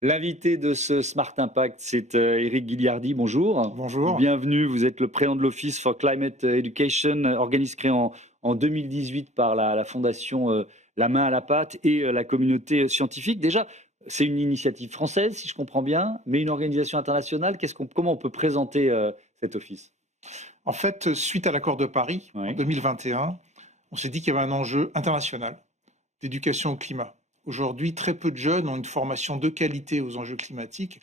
L'invité de ce Smart Impact, c'est Éric Guilliardi. Bonjour. Bonjour. Bienvenue. Vous êtes le président de l'Office for Climate Education, organisme créé en 2018 par la fondation La Main à la Pâte et la communauté scientifique. Déjà, c'est une initiative française, si je comprends bien, mais une organisation internationale. Comment on peut présenter cet office? En fait, suite à l'accord de Paris en Oui. 2021, on s'est dit qu'il y avait un enjeu international d'éducation au climat. Aujourd'hui, très peu de jeunes ont une formation de qualité aux enjeux climatiques,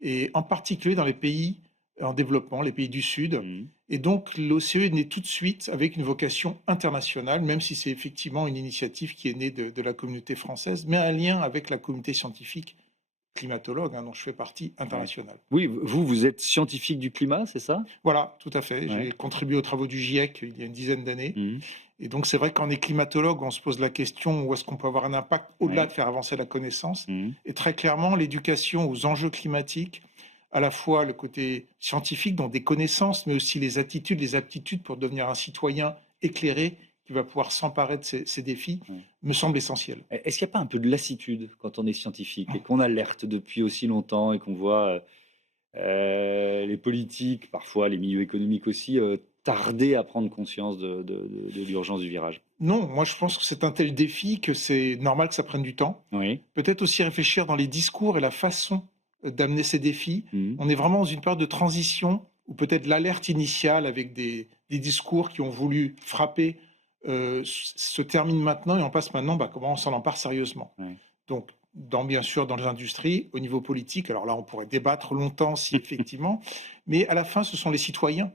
et en particulier dans les pays en développement, les pays du Sud. Mhm. Et donc, l'OCE est né tout de suite avec une vocation internationale, même si c'est effectivement une initiative qui est née de la communauté française, mais un lien avec la communauté scientifique climatologue, dont je fais partie, Ouais. internationale. Oui, vous êtes scientifique du climat, c'est ça? Voilà, tout à fait. Ouais. J'ai contribué aux travaux du GIEC il y a une dizaine d'années. Mhm. Et donc, c'est vrai qu'en est climatologue, on se pose la question où est-ce qu'on peut avoir un impact au-delà Ouais. de faire avancer la connaissance. Mhm. Et très clairement, l'éducation aux enjeux climatiques, à la fois le côté scientifique, donc des connaissances, mais aussi les attitudes, les aptitudes pour devenir un citoyen éclairé qui va pouvoir s'emparer de ces défis, Ouais. me semble essentiel. Est-ce qu'il n'y a pas un peu de lassitude quand on est scientifique et qu'on alerte depuis aussi longtemps et qu'on voit les politiques, parfois les milieux économiques aussi, tarder à prendre conscience de l'urgence du virage? Non, moi je pense que c'est un tel défi que c'est normal que ça prenne du temps. Oui. Peut-être aussi réfléchir dans les discours et la façon d'amener ces défis. Mhm. On est vraiment dans une période de transition où peut-être l'alerte initiale avec des discours qui ont voulu frapper se termine maintenant et on passe maintenant comment on s'en empare sérieusement. Ouais. Donc, bien sûr, dans les industries, au niveau politique, alors là, on pourrait débattre longtemps si effectivement, mais à la fin, ce sont les citoyens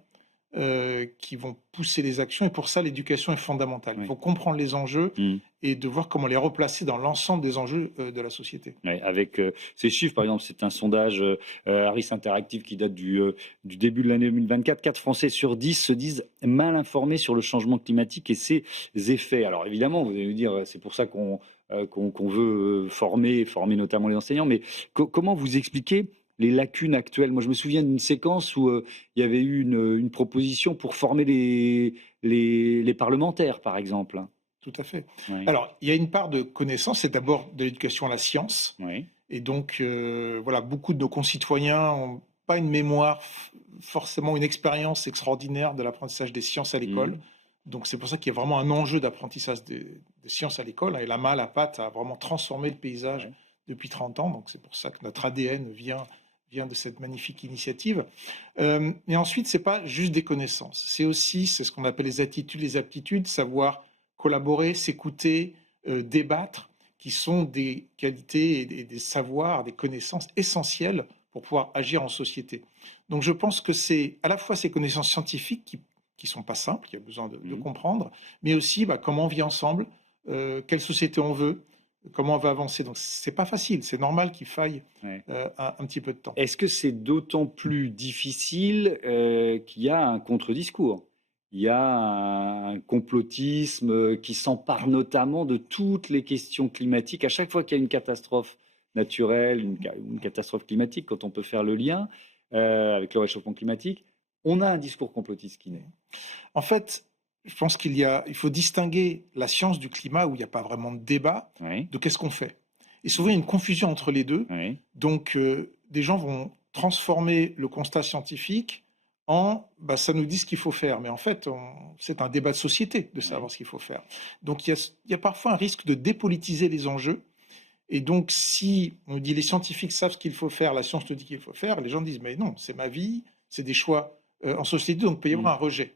qui vont pousser les actions et pour ça, l'éducation est fondamentale. Il Ouais. faut comprendre les enjeux Mhm. et de voir comment les replacer dans l'ensemble des enjeux de la société. Ouais, avec ces chiffres, par exemple, c'est un sondage Harris Interactive qui date du début de l'année 2024. 4 Français sur 10 se disent mal informés sur le changement climatique et ses effets. Alors évidemment, vous allez me dire, c'est pour ça qu'on veut former notamment les enseignants, mais comment vous expliquez les lacunes actuelles? Moi, je me souviens d'une séquence où il y avait eu une proposition pour former les parlementaires, par exemple. Tout à fait. Oui, Alors, il y a une part de connaissance, c'est d'abord de l'éducation à la science. oui. Et donc, voilà, beaucoup de nos concitoyens n'ont pas une mémoire, forcément une expérience extraordinaire de l'apprentissage des sciences à l'école. Mhm. Donc, c'est pour ça qu'il y a vraiment un enjeu d'apprentissage des sciences à l'école. Et la main à la pâte a vraiment transformé le paysage Ouais. depuis 30 ans. Donc, c'est pour ça que notre ADN vient de cette magnifique initiative. Et ensuite, c'est pas juste des connaissances. C'est ce qu'on appelle les attitudes, les aptitudes, savoir collaborer, s'écouter, débattre, qui sont des qualités et des savoirs, des connaissances essentielles pour pouvoir agir en société. Donc je pense que c'est à la fois ces connaissances scientifiques qui sont pas simples, qu'il y a besoin de Mhm. comprendre, mais aussi comment on vit ensemble, quelle société on veut, comment on va avancer. Donc c'est pas facile, c'est normal qu'il faille Ouais. un petit peu de temps. Est-ce que c'est d'autant plus difficile, qu'il y a un contre-discours? Il y a un complotisme, qui s'empare notamment de toutes les questions climatiques. À chaque fois qu'il y a une catastrophe naturelle, une catastrophe climatique, quand on peut faire le lien, avec le réchauffement climatique, on a un discours complotiste qui naît. En fait, je pense il faut distinguer la science du climat où il n'y a pas vraiment de débat, Oui, de qu'est-ce qu'on fait. Et souvent, il y a une confusion entre les deux. oui, Donc, des gens vont transformer le constat scientifique en ça nous dit ce qu'il faut faire. Mais en fait, c'est un débat de société de oui. savoir ce qu'il faut faire. Donc, il y a parfois un risque de dépolitiser les enjeux. Et donc, si on dit les scientifiques savent ce qu'il faut faire, la science nous dit qu'il faut faire, les gens disent mais non, c'est ma vie, c'est des choix en société, donc il peut y Mmh. avoir un rejet.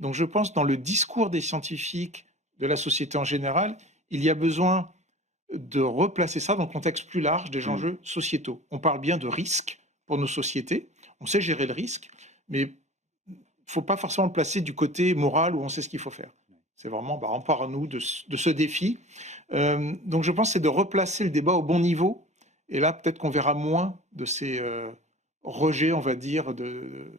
Donc je pense dans le discours des scientifiques, de la société en général, il y a besoin de replacer ça dans le contexte plus large des Mmh. enjeux sociétaux. On parle bien de risque pour nos sociétés, on sait gérer le risque, mais il ne faut pas forcément le placer du côté moral où on sait ce qu'il faut faire. C'est vraiment, emparons-nous de ce défi. Donc je pense que c'est de replacer le débat au bon niveau, et là peut-être qu'on verra moins de ces rejets, on va dire,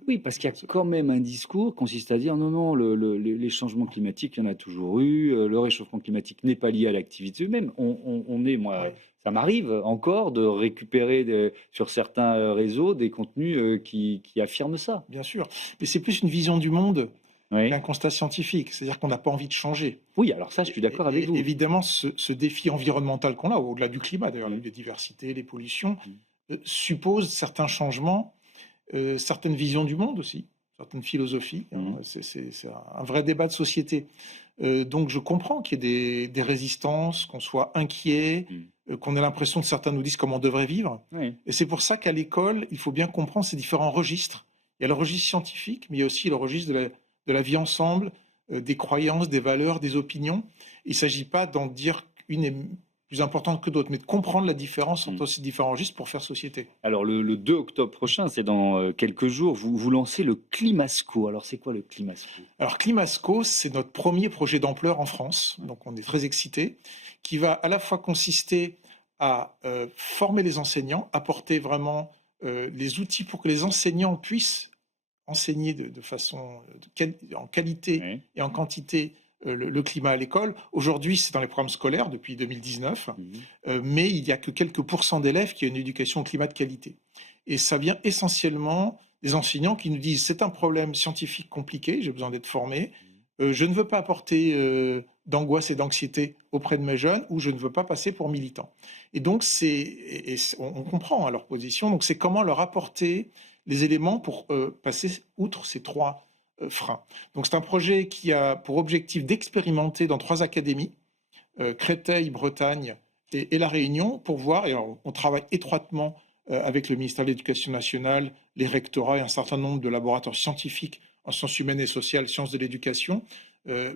Oui, parce qu'il y a quand même un discours qui consiste à dire: «Non, non, les changements climatiques, il y en a toujours eu, le réchauffement climatique n'est pas lié à l'activité humaine». On est moi, ouais, ça m'arrive encore de récupérer sur certains, réseaux des contenus, qui affirment ça. bien sûr. Mais c'est plus une vision du monde qu'un Oui. constat scientifique. C'est-à-dire qu'on n'a pas envie de changer. Oui, alors ça, je suis d'accord avec Et vous. évidemment, ce défi environnemental qu'on a, au-delà du climat d'ailleurs, la Mmh. biodiversité, les pollutions, Mmh. suppose certains changements, certaines visions du monde aussi, certaines philosophies, hein. Mmh. C'est un vrai débat de société. Donc je comprends qu'il y ait des résistances, qu'on soit inquiet, Mmh. qu'on ait l'impression que certains nous disent comment on devrait vivre. Oui. Et c'est pour ça qu'à l'école, il faut bien comprendre ces différents registres. Il y a le registre scientifique, mais il y a aussi le registre de la vie ensemble, des croyances, des valeurs, des opinions. Il ne s'agit pas d'en dire qu'une est plus importante que d'autres, mais de comprendre la différence Mmh. entre ces différents registres pour faire société. Alors le 2 octobre prochain, c'est dans, quelques jours, vous lancez le Climasco. Alors c'est quoi le Climasco? Alors Climasco, c'est notre premier projet d'ampleur en France, donc on est très excités, qui va à la fois consister à former les enseignants, apporter vraiment les outils pour que les enseignants puissent enseigner de façon en qualité Oui. et en quantité le climat à l'école. Aujourd'hui, c'est dans les programmes scolaires depuis 2019, Mmh. mais il n'y a que quelques pourcents d'élèves qui ont une éducation au climat de qualité. Et ça vient essentiellement des enseignants qui nous disent c'est un problème scientifique compliqué, j'ai besoin d'être formé, je ne veux pas apporter d'angoisse et d'anxiété auprès de mes jeunes ou je ne veux pas passer pour militant. Et donc, on comprend, hein, leur position, donc c'est comment leur apporter les éléments pour passer outre ces trois freins. Donc c'est un projet qui a pour objectif d'expérimenter dans 3 académies, Créteil, Bretagne et La Réunion, pour voir, et on travaille étroitement avec le ministère de l'Éducation nationale, les rectorats et un certain nombre de laboratoires scientifiques en sciences humaines et sociales, sciences de l'éducation,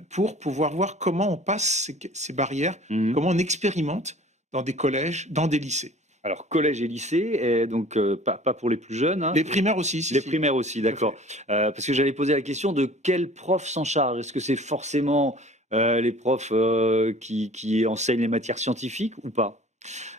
pour pouvoir voir comment on passe ces barrières, Mmh. comment on expérimente dans des collèges, dans des lycées. Alors collège et lycée, et donc pas pour les plus jeunes, hein? Les primaires aussi, si, Les si, primaires aussi, tout à d'accord. fait. Parce que j'avais posé la question de quel prof s'en charge? Est-ce que c'est forcément, les profs, qui enseignent les matières scientifiques ou pas?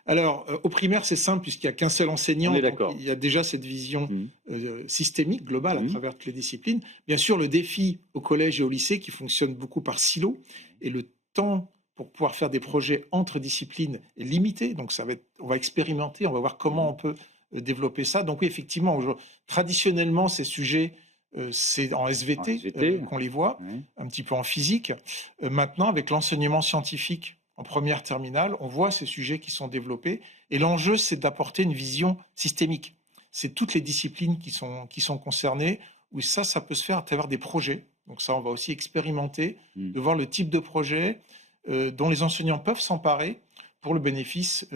Alors, au primaire, c'est simple puisqu'il n'y a qu'un seul On enseignant, est donc d'accord. il y a déjà cette vision Mmh. systémique, globale, à Mmh. travers toutes les disciplines. Bien sûr, le défi au collège et au lycée qui fonctionne beaucoup par silo et le temps pour pouvoir faire des projets entre disciplines est limité. Donc, on va expérimenter, on va voir comment Mmh. on peut développer ça. Donc, oui, effectivement, traditionnellement, ces sujets, c'est en En SVT SVT? qu'on les voit, Oui. un petit peu en physique. Maintenant, avec l'enseignement scientifique en première terminale, on voit ces sujets qui sont développés. Et l'enjeu, c'est d'apporter une vision systémique. C'est toutes les disciplines qui sont concernées. Oui, ça peut se faire à travers des projets. Donc ça, on va aussi expérimenter, Mmh. de voir le type de projet dont les enseignants peuvent s'emparer pour le bénéfice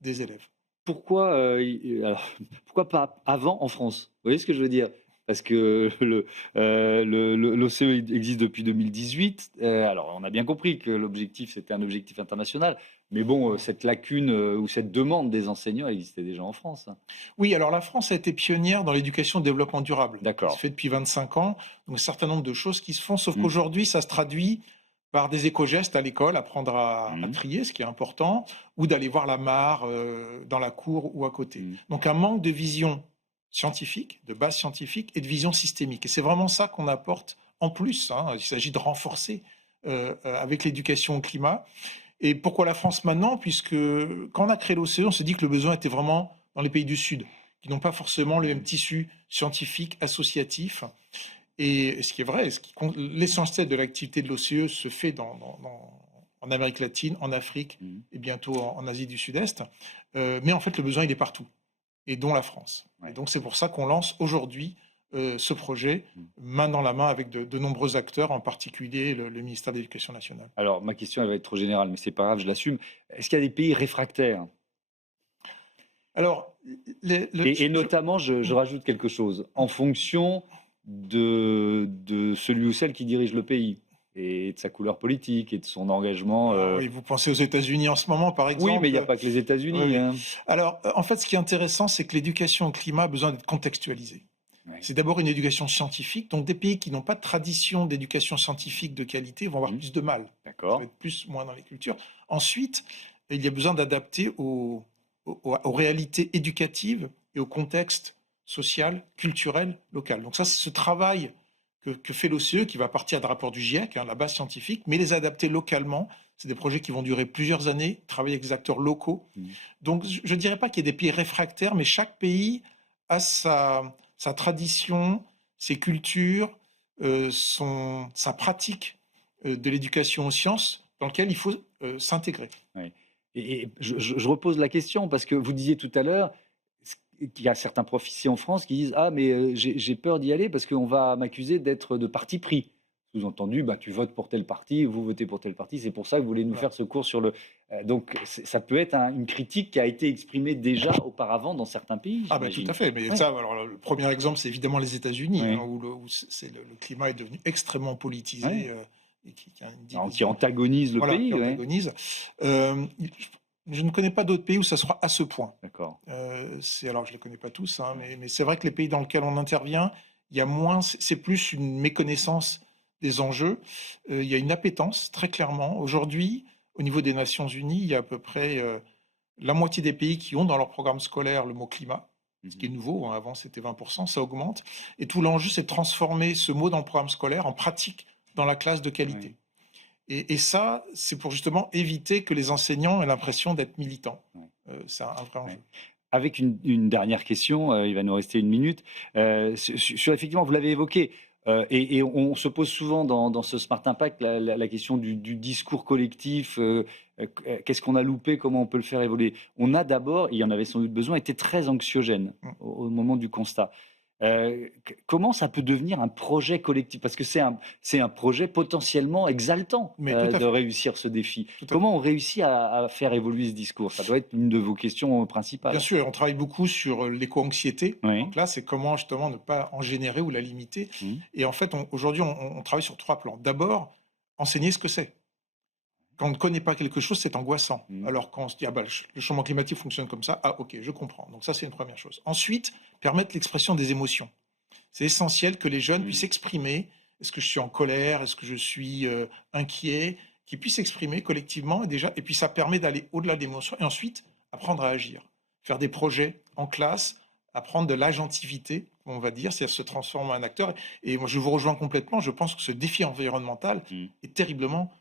des élèves. Pourquoi, alors pourquoi pas avant en France? Vous voyez ce que je veux dire? Parce que l'OCE existe depuis 2018. Alors on a bien compris que l'objectif, c'était un objectif international. Mais bon, cette lacune, ou cette demande des enseignants existait déjà en France, hein. Oui, alors la France a été pionnière dans l'éducation au développement durable. Ça se D'accord. fait depuis 25 ans, donc un certain nombre de choses qui se font, sauf Mmh. qu'aujourd'hui, ça se traduit par des éco-gestes à l'école, apprendre à Mmh. trier, ce qui est important, ou d'aller voir la mare dans la cour ou à côté. Mmh. Donc un manque de vision scientifique, de base scientifique et de vision systémique. Et c'est vraiment ça qu'on apporte en plus, hein. Il s'agit de renforcer avec l'éducation au climat. Et pourquoi la France maintenant? Puisque quand on a créé l'OCE, on s'est dit que le besoin était vraiment dans les pays du Sud, qui n'ont pas forcément le même tissu scientifique, associatif. Et ce qui est vrai, l'essentiel de l'activité de l'OCE se fait en Amérique latine, en Afrique Mmh. et bientôt en Asie du Sud-Est. Mais en fait, le besoin, il est partout, et dont la France. Et Ouais. donc, c'est pour ça qu'on lance aujourd'hui ce projet, Mmh. main dans la main avec de nombreux acteurs, en particulier le ministère de l'Éducation nationale. Alors ma question, elle va être trop générale, mais c'est pas grave, je l'assume. Est-ce qu'il y a des pays réfractaires? Alors, Et notamment, je rajoute quelque chose, en fonction de celui ou celle qui dirige le pays et de sa couleur politique et de son engagement, Ah oui, vous pensez aux États-Unis en ce moment, par oui, mais il exemple? n'y a pas que les Oui, États-Unis, oui. hein. Alors, en fait, ce qui est intéressant, c'est que l'éducation au climat a besoin d'être contextualisée. Ouais. C'est d'abord une éducation scientifique, donc des pays qui n'ont pas de tradition d'éducation scientifique de qualité vont avoir Mmh. plus de mal. Ça va D'accord. être moins dans les cultures. Ensuite, il y a besoin d'adapter aux réalités éducatives et au contexte social, culturel, local. Donc ça, c'est ce travail que fait l'OCE, qui va partir d'un rapport du GIEC, hein, la base scientifique, mais les adapter localement. C'est des projets qui vont durer plusieurs années, travailler avec des acteurs locaux. Mmh. Donc je ne dirais pas qu'il y ait des pays réfractaires, mais chaque pays a sa tradition, ses cultures, sa pratique de l'éducation aux sciences, dans lequel il faut s'intégrer. Ouais. Et je repose la question parce que vous disiez tout à l'heure, qu'il y a certains profs ici en France qui disent: «Ah mais j'ai peur d'y aller parce qu'on va m'accuser d'être de parti pris». Sous-entendu, bah, tu votes pour tel parti, vous votez pour tel parti, c'est pour ça que vous voulez nous Voilà. faire ce cours sur le donc ça peut être une critique qui a été exprimée déjà auparavant dans certains pays, Ah ben tout à j'imagine? fait, mais Ouais, ça, alors le premier exemple, c'est évidemment les États-Unis, hein, oui, où le climat est devenu extrêmement politisé, ouais. et qui a une Alors qui division, antagonise le voilà, qui pays, ouais. antagonise. Je ne connais pas d'autres pays où ça sera à ce point. D'accord. Alors je ne les connais pas tous, hein, mais c'est vrai que les pays dans lesquels on intervient, il y a moins, c'est plus une méconnaissance des enjeux. Il y a une appétence, très clairement. Aujourd'hui, au niveau des Nations unies, il y a à peu près la moitié des pays qui ont dans leur programme scolaire le mot climat, ce qui est Mmh. nouveau, hein. Avant c'était 20%, ça augmente. Et tout l'enjeu, c'est de transformer ce mot dans le programme scolaire en pratique dans la classe de qualité. Oui, Et ça, c'est pour justement éviter que les enseignants aient l'impression d'être militants. ouais, C'est un vrai ouais. enjeu. Avec une dernière question, il va nous rester une minute. Sur effectivement, vous l'avez évoqué, et on se pose souvent dans ce Smart Impact la question du discours collectif, qu'est-ce qu'on a loupé? Comment on peut le faire évoluer? On a d'abord, il y en avait sans doute besoin, été très anxiogène Mmh. au moment du constat. Comment ça peut devenir un projet collectif? Parce que c'est un projet potentiellement exaltant, Mais tout à de fait, réussir ce défi. tout à fait. Comment on réussit à faire évoluer ce discours? Ça doit être une de vos questions Bien principales. sûr, et on travaille beaucoup sur l'éco-anxiété en Oui. classe et comment justement ne pas en générer ou la limiter. Mmh. Et en fait, aujourd'hui, on travaille sur 3 plans. D'abord, enseigner ce que c'est. Quand on ne connaît pas quelque chose, c'est angoissant. Mmh. Alors quand on se dit: «Ah bah, le changement climatique fonctionne comme ça», ah OK, je comprends. Donc ça, c'est une première chose. Ensuite, permettre l'expression des émotions. C'est essentiel que les jeunes Mmh. puissent exprimer: est-ce que je suis en colère? Est-ce que je suis, inquiet? Qu'ils puissent s'exprimer collectivement, et déjà, et puis ça permet d'aller au-delà des émotions et ensuite apprendre à agir. Faire des projets en classe, apprendre de l'agentivité, on va dire, c'est-à-dire se transformer en un acteur. Et moi, je vous rejoins complètement, je pense que ce défi environnemental Mmh. est terriblement,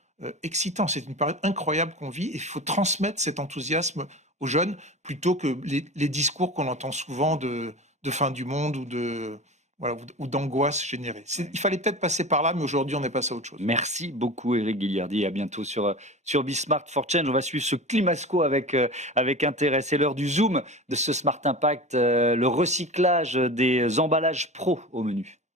excitant. C'est une période incroyable qu'on vit et il faut transmettre cet enthousiasme aux jeunes plutôt que les discours qu'on entend souvent de fin du monde ou de voilà, ou d'angoisse générée. Ouais. Il fallait peut-être passer par là, mais aujourd'hui, on est passé à autre chose. Merci beaucoup Éric Guilliardi et à bientôt sur Be Smart for Change. On va suivre ce Climasco avec intérêt. C'est l'heure du zoom de ce Smart Impact, le recyclage des emballages pro au menu.